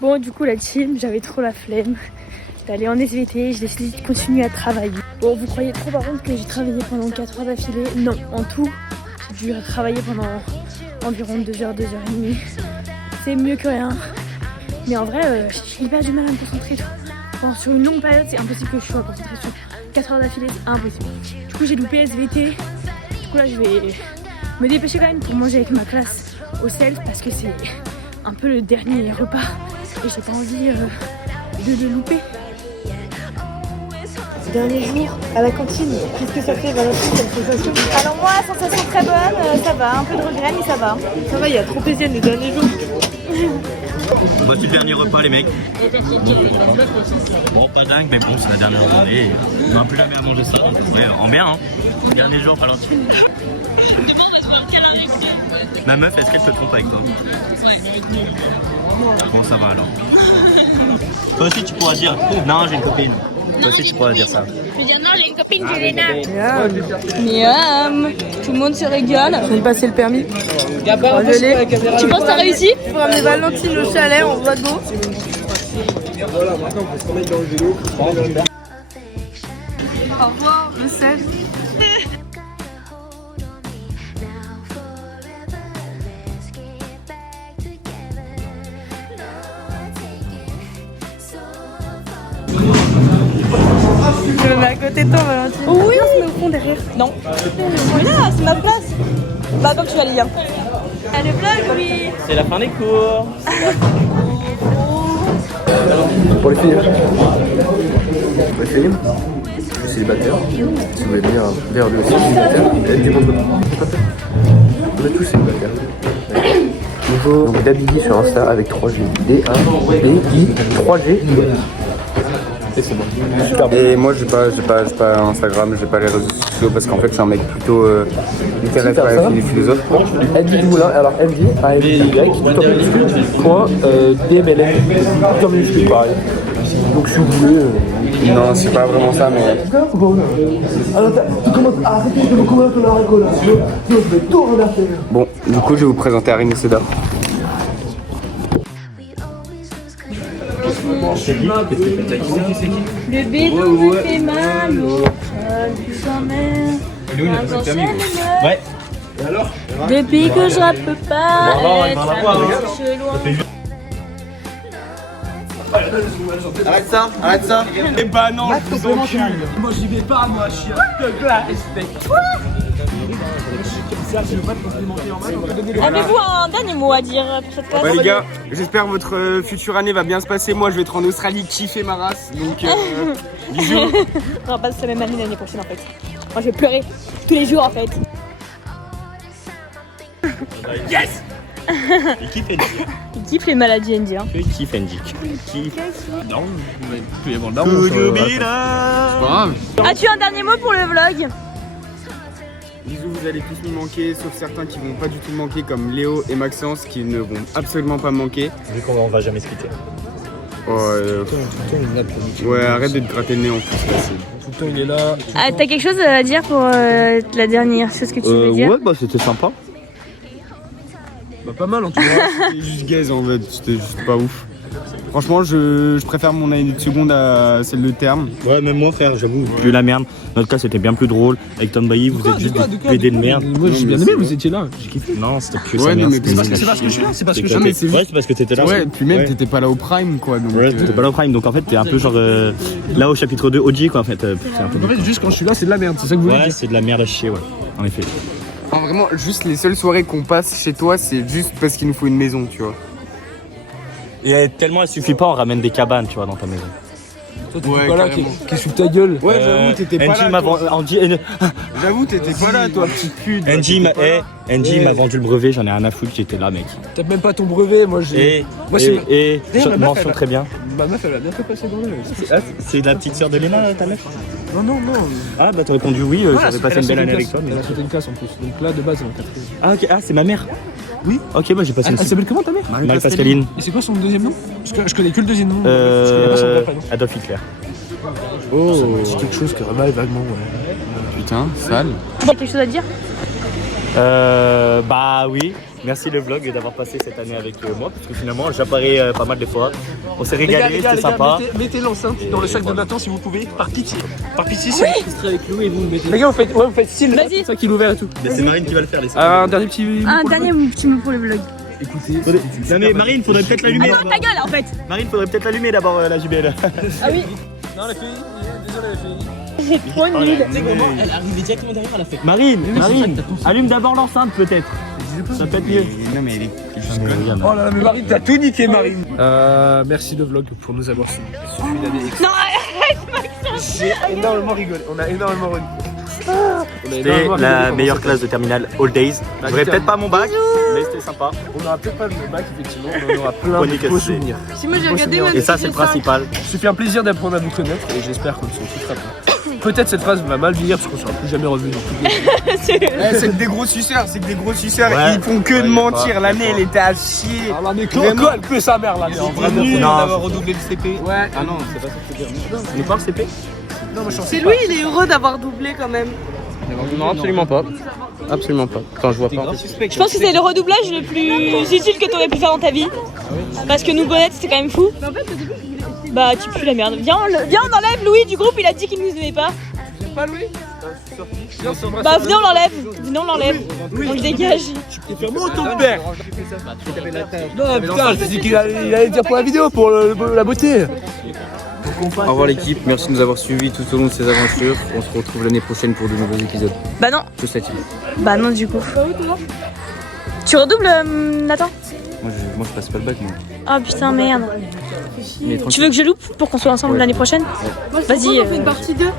Bon, du coup, la team, j'avais trop la flemme d'aller en SVT. J'ai décidé de continuer à travailler. Bon, vous croyez trop par contre que j'ai travaillé pendant 4 heures d'affilée? Non, en tout, j'ai dû travailler pendant environ 2 heures, 2 heures et demie. C'est mieux que rien. Mais en vrai, j'ai hyper du mal à me concentrer. Bon, sur une longue période, c'est impossible que je sois concentrée sur 4 heures d'affilée, c'est impossible. Du coup, j'ai loupé SVT. Du coup, là, je vais me dépêcher quand même pour manger avec ma classe au self parce que c'est un peu le dernier repas et j'ai pas envie de le louper. Dernier jour à la cantine, qu'est-ce que ça fait Valentine comme sensation? Alors moi, sensation très bonne, ça va, un peu de regret mais ça va. Ça va, il y a trop plaisir les derniers jours. Voici le dernier repas les mecs. Bon pas dingue mais bon c'est la dernière journée. On n'aura plus jamais à manger ça donc ouais, en bien hein. Dernier jour Valentine. Ma meuf est-ce qu'elle se trompe avec toi? Bon ça va alors. Toi aussi tu pourras dire non j'ai une copine. Toi aussi tu pourras dire ça. Je vais dire non j'ai une copine Julina. Miam. Tout le monde se régale. Je viens de passer le permis. Tu penses que t'as réussi? Il faut ramener Valentine au chalet en voie d'eau. Voilà, maintenant on peut se remettre dans le vélo. Au revoir le sel. Je me mets à côté de toi Valentine. Oui. On se met au fond derrière. Non. Mais là, c'est ma place. Bah comme tu vas lire. Ah le vlog oui. C'est la fin des cours. Pour les filles. Pour les filles, je suis célibataire. Si vous voulez venir vers lui aussi célibataire, elle du bon côté. On est tous célibataires. Nouveau d'Abigui sur Insta avec 3G. D-A-B-I 3G. Et c'est bon. Super bon. Et moi j'ai pas Instagram, j'ai pas les réseaux sociaux parce qu'en fait je suis un mec plutôt littéraire et philosophe. Andy Dumoulin, alors Andy, A-N-D-Y, tout en minuscule, point DMLM, tout en minuscule pareil. Donc si vous voulez... Non, c'est pas vraiment ça, mais... Alors tu commences à arrêter de me convaincre la récolte, sinon je vais tout remercier. Bon, du coup je vais vous présenter Arim et Seda. Le bédou me fait mal au cœur du sommeil. Ouais. Depuis que je rappe pas, être chelou. Arrête ça. Eh bah non, je vous encule. Moi j'y vais pas, moi je suis un thug là, respect. Avez-vous un dernier mot à dire pour cette classe? Ouais les gars, j'espère que votre future année va bien se passer. Moi je vais être en Australie kiffer ma race. Donc bisous. On va passer la même année l'année prochaine en fait. Moi je vais pleurer tous les jours en fait. Yes. Il kiffe Andy. Il kiffe les maladies indiennes. Il kiffe Andy. Non, il y avoir de l'arme. As-tu un dernier mot pour le vlog? Bisous, vous allez tous me manquer, sauf certains qui vont pas du tout me manquer, comme Léo et Maxence qui ne vont absolument pas me manquer. Vu qu'on va jamais se quitter. Ouais, arrête de te gratter le nez en plus. Tout le temps il est là. Ah, t'as quelque chose à dire pour la dernière chose que tu veux dire? Ouais bah c'était sympa. Bah pas mal en tout cas. C'était juste gaze en fait, c'était juste pas ouf. Franchement, je préfère mon année de seconde à celle de terme. Ouais même moi frère j'avoue. Plus la merde. Notre cas c'était bien plus drôle. Avec Tom Bailly vous êtes juste des PD de merde. Moi j'ai bien aimé, vous étiez là, j'ai kiffé. Non c'était que Ouais, ça non, merde. mais C'est parce que je suis là, c'est parce que je suis là. mais c'est Ouais c'est parce que t'étais là. Ouais, puis même Ouais. t'étais pas là au prime quoi. Donc, Ouais, t'étais pas là au prime, donc en fait t'es un peu genre là au chapitre 2 OG quoi en fait. C'est un peu... En fait juste quand je suis là c'est de la merde, c'est ça que vous voulez Ouais dire. c'est de la merde à chier ouais, en effet. Ah, vraiment, juste les seules soirées qu'on passe chez toi, c'est juste parce qu'il nous faut une maison, tu vois. Et tellement elle suffit pas, on ramène des cabanes tu vois dans ta maison. Toi t'es Ouais, pas là, carrément. qui est sous ta gueule. Ouais, j'avoue, t'étais pas là. Toi. J'avoue, t'étais pas là, toi, petite pute. Angie Eh. m'a vendu le brevet, j'en ai rien à foutre, j'étais là mec. T'as même pas ton brevet, moi j'ai... Moi, Et D'ailleurs, ma meuf, mention elle a- très bien. Ma meuf elle a bien fait passer dans le... C'est la petite sœur de Léna ta meuf? Non. Ah bah t'as répondu oui, j'avais passé une belle année avec toi. Mais... Elle a sauté une classe en plus, donc là de base elle est en quatrième. Ah ok, ah c'est ma mère. Oui. Ok bah j'ai passé Elle s'appelle comment ta mère? Marie-Pascaline. Et c'est quoi son deuxième nom? Parce que je connais que le deuxième nom. Je connais pas son vrai prénom. Adolf Hitler. Oh, c'est quelque chose que Rama est vaguement, ouais. Putain, sale. T'as quelque chose à dire? Bah oui, merci le vlog d'avoir passé cette année avec moi parce que finalement j'apparais pas mal de fois. On s'est régalé, c'était sympa. Mettez l'enceinte dans le sac de Nathan si vous pouvez, par pitié. Par pitié, si vous serait avec Lou et vous le mettez. Les gars, vous faites style. Vas-y. Ça qui est ouvert et tout. Mais c'est Marine qui va le faire les Un dernier petit mot pour le vlog. Écoutez. Non mais Marine, faudrait peut-être l'allumer. Alors ta gueule en fait. Marine, faudrait peut-être l'allumer d'abord la JBL. Ah oui. Non, la fille, désolé la fille. J'ai trop nul. Elle arrivait directement derrière, elle a fait. Marine, allume d'abord l'enceinte peut-être. Ça peut être mieux. Non mais elle est. Oh là là, mais Marine, t'as tout niqué, Marine. Merci le vlog pour nous avoir suivi. Une année Non, arrête Maxence. J'ai énormément rigolé. On a énormément rigolé. C'était la meilleure classe de terminale all days. J'aurais peut-être pas mon bac, mais c'était sympa. On n'aura peut-être pas le bac, effectivement. On aura plein Chronique de beaux SC. souvenirs. Si moi j'ai regardé même Et ça c'est le principal. Ça fait un plaisir d'apprendre à vous connaître et j'espère qu'on ne s'en quittera pas. Peut-être cette phrase va mal vieillir parce qu'on ne sera plus jamais revenu dans toute C'est que des gros suceurs, c'est que des gros suceurs. Ouais. Ils font que de mentir. L'année elle était à chier. Ah mais quoi, elle peut sa mère là. Nul Non. d'avoir redoublé le CP. Ouais. Ah non, c'est pas ça que je veux dire. On est pas le CP? C'est lui, il est heureux d'avoir doublé quand même. Non, absolument pas. Absolument pas. Quand je vois pas. Je pense que c'est le redoublage le plus utile que t'aurais pu faire dans ta vie. Parce que nous Bonnette c'était quand même fou. Bah tu pues la merde. Viens on enlève Louis du groupe, il a dit qu'il nous aimait pas. Pas Louis. Bah venez on l'enlève. On le dégage. Ferme ton père. Non putain, je dis qu'il allait dire pour la vidéo, pour la beauté. Au revoir l'équipe, merci de nous avoir suivis tout au long de ces aventures. On se retrouve l'année prochaine pour de nouveaux épisodes. Bah non. Tout cette île. Bah non du coup. Tu redoubles Nathan? Moi je passe pas le bac moi. Ah putain merde. Mais Tu veux que je loupe pour qu'on soit ensemble l'année prochaine? Vas-y. On fait une partie 2.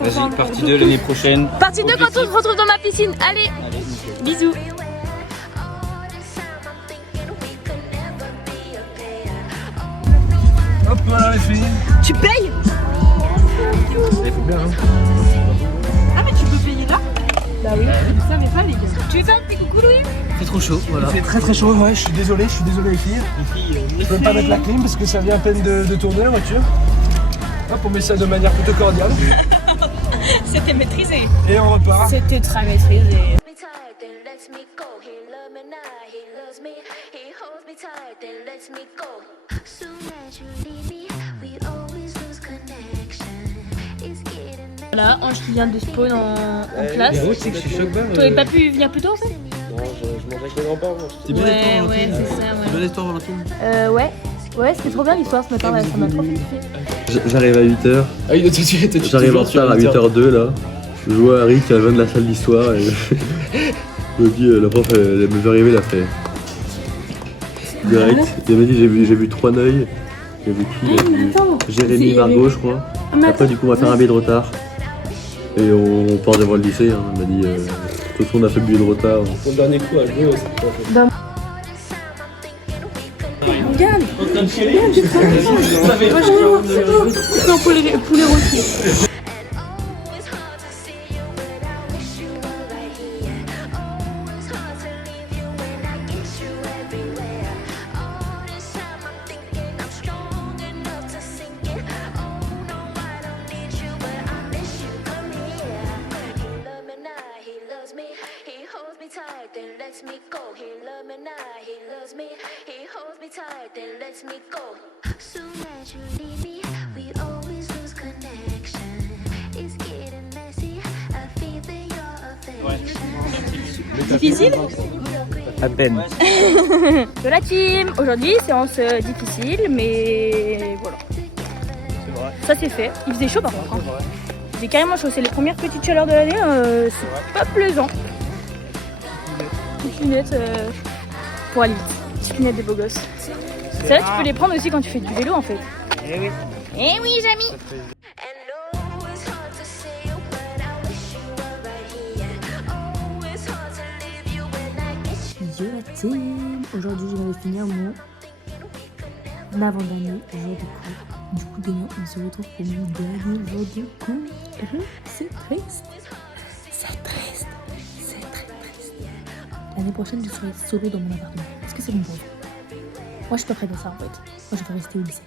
Vas-y, partie 2 l'année prochaine. Partie 2 quand on se retrouve dans ma piscine. Allez. Bisous. Hop voilà les filles. Tu payes? Ah, mais tu peux payer là? Bah oui. Je ne savais pas, les gars. Tu veux faire un petit coucou Louis? C'est trop chaud, voilà. Il fait très très chaud, ouais, je suis désolé les filles. Je peux pas mettre la clim parce que ça vient à peine de tourner la voiture. Hop, on met ça de manière plutôt cordiale. C'était maîtrisé. Et on repart. C'était très maîtrisé. Voilà, Ange qui vient de spawn en classe. c'est que je suis choc barre. T'aurais pas pu venir plus tôt en fait? Non, je mangeais avec mes grands-parents. Ouais, c'est ça, ouais. Bonne histoire, Valentine. Ouais, c'était trop bien l'histoire ce matin, là, ça m'a trop fait. J'arrive à 8h. Ah oui, tu J'arrive en retard à 8h02 là. Je vois Harry qui revient de la salle d'histoire et je me dis, la prof elle me fait arriver, elle a fait direct. Il m'a dit j'ai vu 3 Neuil. J'ai vu qui? Il a vu Jérémy et Margot je crois. Après du coup on va faire un billet de retard. Et on part devant le lycée. Hein. Il m'a dit de toute façon on a fait le billet de retard. Ton dernier coup à jouer aussi. Non, poulet rôti. Difficile? À peine. De la team. Aujourd'hui, séance difficile, mais voilà. Ça c'est fait. Il faisait chaud par contre. Hein. Il faisait carrément chaud. C'est les premières petites chaleurs de l'année. C'est pas plaisant. Petite lunette pour aller vite. Petite lunette des beaux gosses. Celles-là, tu peux les prendre aussi quand tu fais du vélo en fait. Eh oui. Eh oui, Jamy. Yo la team! Aujourd'hui, je vais finir mon avant-dernier jour de cours. Du coup, demain, on se retrouve pour mon dernier jour de cours. C'est triste. C'est triste. C'est très triste. L'année prochaine, je serai solo dans mon appartement. Est-ce que c'est bon pour vous? Moi, je suis pas prête à ça en fait. Moi, je vais rester au lycée.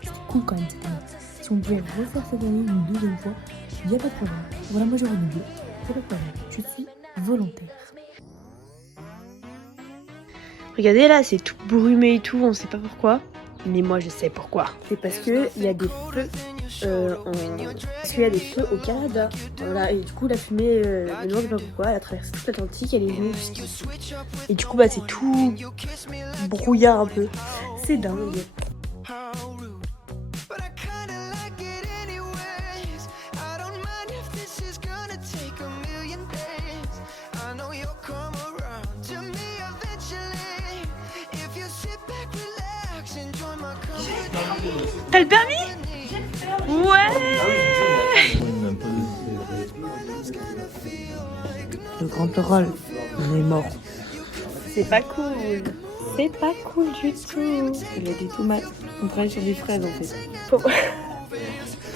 C'était cool quand même cette année. Si on pouvait refaire cette année une deuxième fois, il n'y a pas de problème. Voilà, moi, je renouvelé. Il n'y a pas de problème. Je suis volontaire. Regardez là, c'est tout brumé et tout, on sait pas pourquoi. Mais moi je sais pourquoi. C'est parce que il y a des feux parce qu'il y a des feux au Canada. Voilà, et du coup la fumée, je me demande pas pourquoi, elle a traversé toute l'Atlantique, elle est venue jusqu'ici. Et du coup bah c'est tout brouillard un peu. C'est dingue. T'as le permis? Ouais. Le grand oral, on est mort. C'est pas cool. C'est pas cool du tout. Il y a des tomates. On travaille sur des fraises en fait.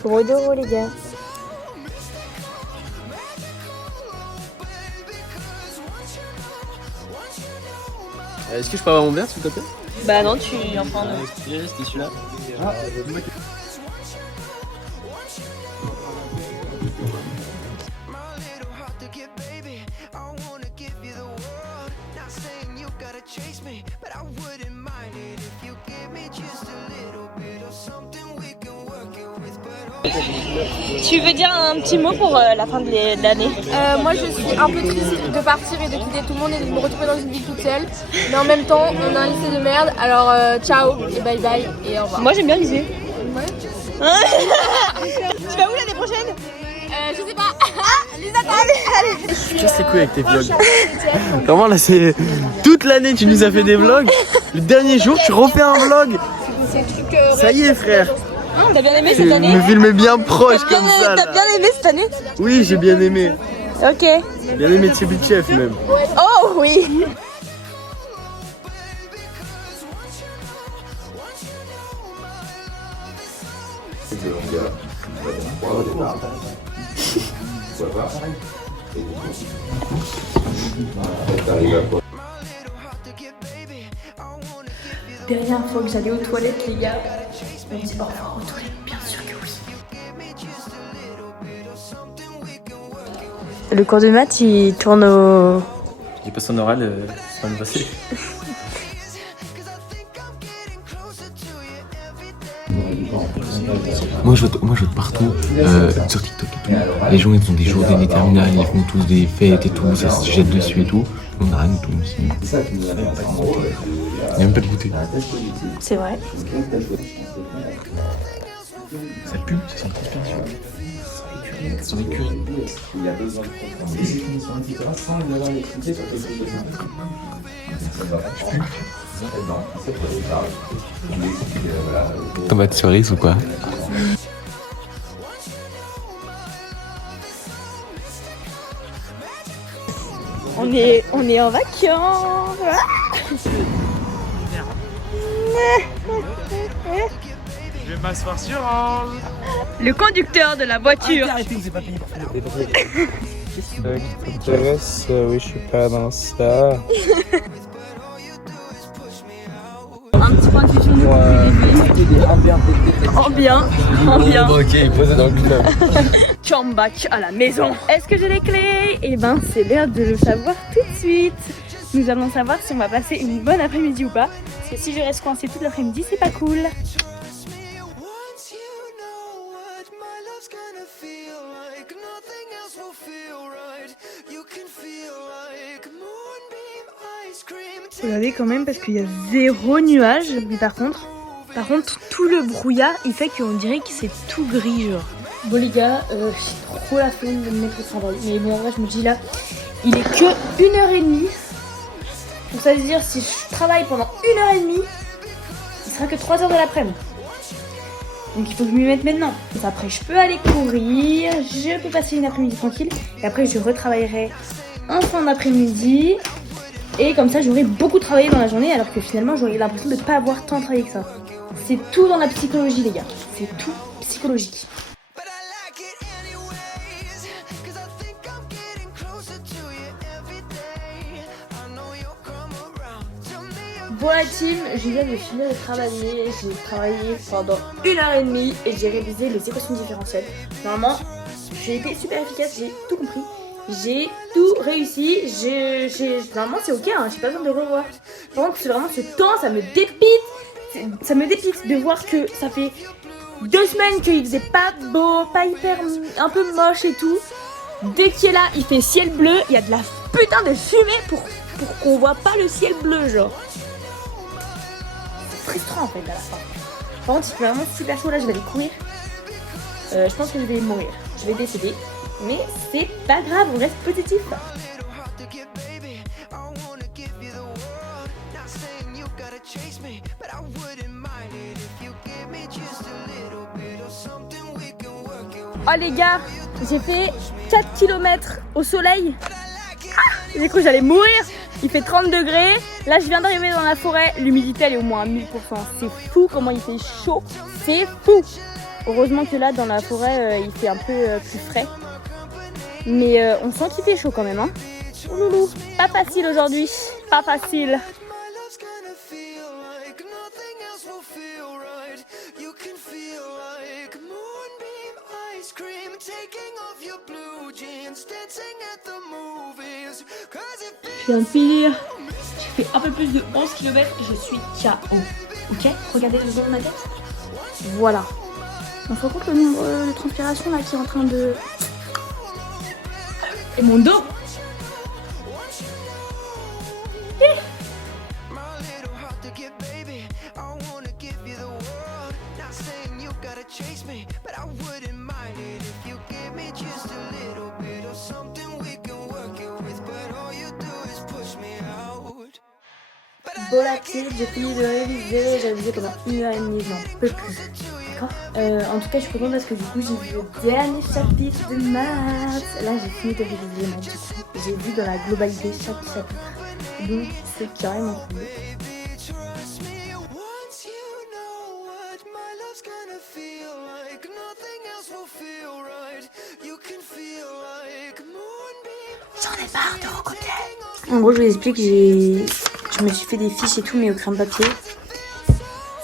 Pour euros les gars. Est-ce que je peux avoir mon verre s'il te plaît? Bah non, tu en prends un. C'était celui-là. Tu veux dire un petit mot pour la fin de l'année? Moi je suis un peu triste de partir et de quitter tout le monde et de me retrouver dans une ville toute seule. Mais en même temps, on a un lycée de merde, alors ciao et bye bye et au revoir. Moi j'aime bien le lycée. Ouais. Tu vas où l'année prochaine? Je sais pas. Lisa, allez. Tu casses les couilles avec tes vlogs. Vraiment là c'est toute l'année tu nous as fait des vlogs. Le dernier jour tu refais un vlog. Ça y est frère. T'as bien aimé cette année? Me filmer bien proche comme ça. T'as bien aimé cette année? Oui j'ai bien aimé. Ok. Bien aimé Tchebichef même. Oh oui. Dernière fois que j'allais aux toilettes les gars, je me dis au revoir aux toilettes, bien sûr que oui. Le cours de maths il tourne au... J'ai pas son oral, ça va me passer. Moi je vois partout, sur TikTok et tout, les gens ils font des journées des terminales, ils font tous des fêtes et tout, ça se jette dessus et tout, on a rien du tout ici. Il n'y a même pas de goûter. C'est vrai. Ça pue, ça sent transpiration. Ça sent l'écurie. Tomate cerise ou quoi? On est en vacances. Je vais m'asseoir sur Ange. Le conducteur de la voiture. Arrêtez, c'est pas payé pour faire des qui t'intéresse, oui, je suis pas dans ça. Un petit point de vue sur nous. Ambiant. Ok, posé dans le club. Back à la maison. Est-ce que j'ai les clés? Eh ben, c'est l'heure de le savoir tout de suite. Nous allons savoir si on va passer une bonne après-midi ou pas. Parce que si je reste coincée toute l'après-midi, c'est pas cool. Regardez quand même parce qu'il y a 0 nuage. Mais par contre, tout le brouillard, il fait qu'on dirait que c'est tout gris genre. Bon les gars, j'ai trop la flemme de me mettre au travail. Mais bon en vrai je me dis là, il est que 1h30. Donc ça veut dire si je travaille pendant 1h30, il sera que 3h de l'après-midi. Donc il faut que je m'y mette maintenant. Donc après je peux aller courir, je peux passer une après-midi tranquille. Et après je retravaillerai en fin d'après-midi. Et comme ça j'aurai beaucoup travaillé dans la journée alors que finalement j'aurais l'impression de ne pas avoir tant travaillé que ça. C'est tout dans la psychologie les gars. C'est tout psychologique. Bon la team, je viens de finir de travailler, j'ai travaillé pendant 1h30 et j'ai révisé les équations différentielles. Normalement, j'ai été super efficace, j'ai tout compris. J'ai tout réussi. Normalement c'est ok, hein, j'ai pas besoin de revoir. Par contre, c'est vraiment ce temps, ça me dépite. Ça me dépite de voir que ça fait 2 semaines qu'il faisait pas beau, pas hyper, un peu moche et tout. Dès qu'il est là, il fait ciel bleu, il y a de la putain de fumée pour qu'on voit pas le ciel bleu, genre. C'est frustrant en fait à la fin. Par contre, il fait vraiment super chaud, là je vais aller courir. Je pense que je vais mourir, je vais décéder. Mais c'est pas grave, on reste positif. Oh les gars, j'ai fait 4 km au soleil. J'ai cru que j'allais mourir. Il fait 30 degrés. Là je viens d'arriver dans la forêt. L'humidité elle est au moins à 1000%. C'est fou comment il fait chaud. C'est fou. Heureusement que là dans la forêt il fait un peu plus frais. Mais on sent qu'il fait chaud quand même, hein. Oh loulou, pas facile aujourd'hui, pas facile. Je viens de finir. J'ai fait un peu plus de 11 km et je suis KO. Ok, regardez le dos de ma tête. Voilà. On se rend compte le nombre de transpiration là qui est en train de... Et mon dos. Bon la petite, j'ai fini de réviser, j'ai révisé pendant 1h30, j'en peux plus. D'accord. En tout cas je suis contente parce que du coup j'ai vu le dernier chapitre de maths. Là j'ai fini de réviser, mais du coup j'ai vu dans la globalité chaque chapitre. Donc c'est carrément cool. J'en ai marre de recopier. En gros je vous explique, je me suis fait des fiches et tout mais au crayon de papier.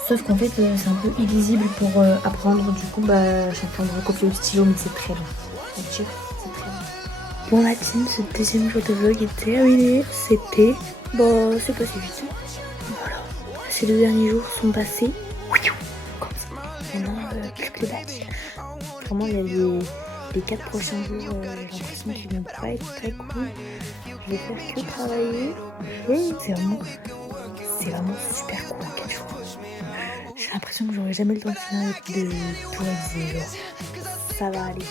Sauf qu'en fait c'est un peu illisible pour apprendre. Du coup je suis en train de recopier au stylo mais c'est très long. C'est très long. Bon la team, ce deuxième jour de vlog est terminé. C'était... Bon c'est passé vite. Voilà. Ces 2 derniers jours sont passés. Comme ça. Maintenant plus que les batchs. Vraiment il y a les 4 prochains jours, j'ai l'impression qu'ils vont pas être très cool. Je vais faire que travailler. C'est vraiment super cool en 4 jours. J'ai l'impression que j'aurai jamais le temps de finir de tout réviser. Ça va aller.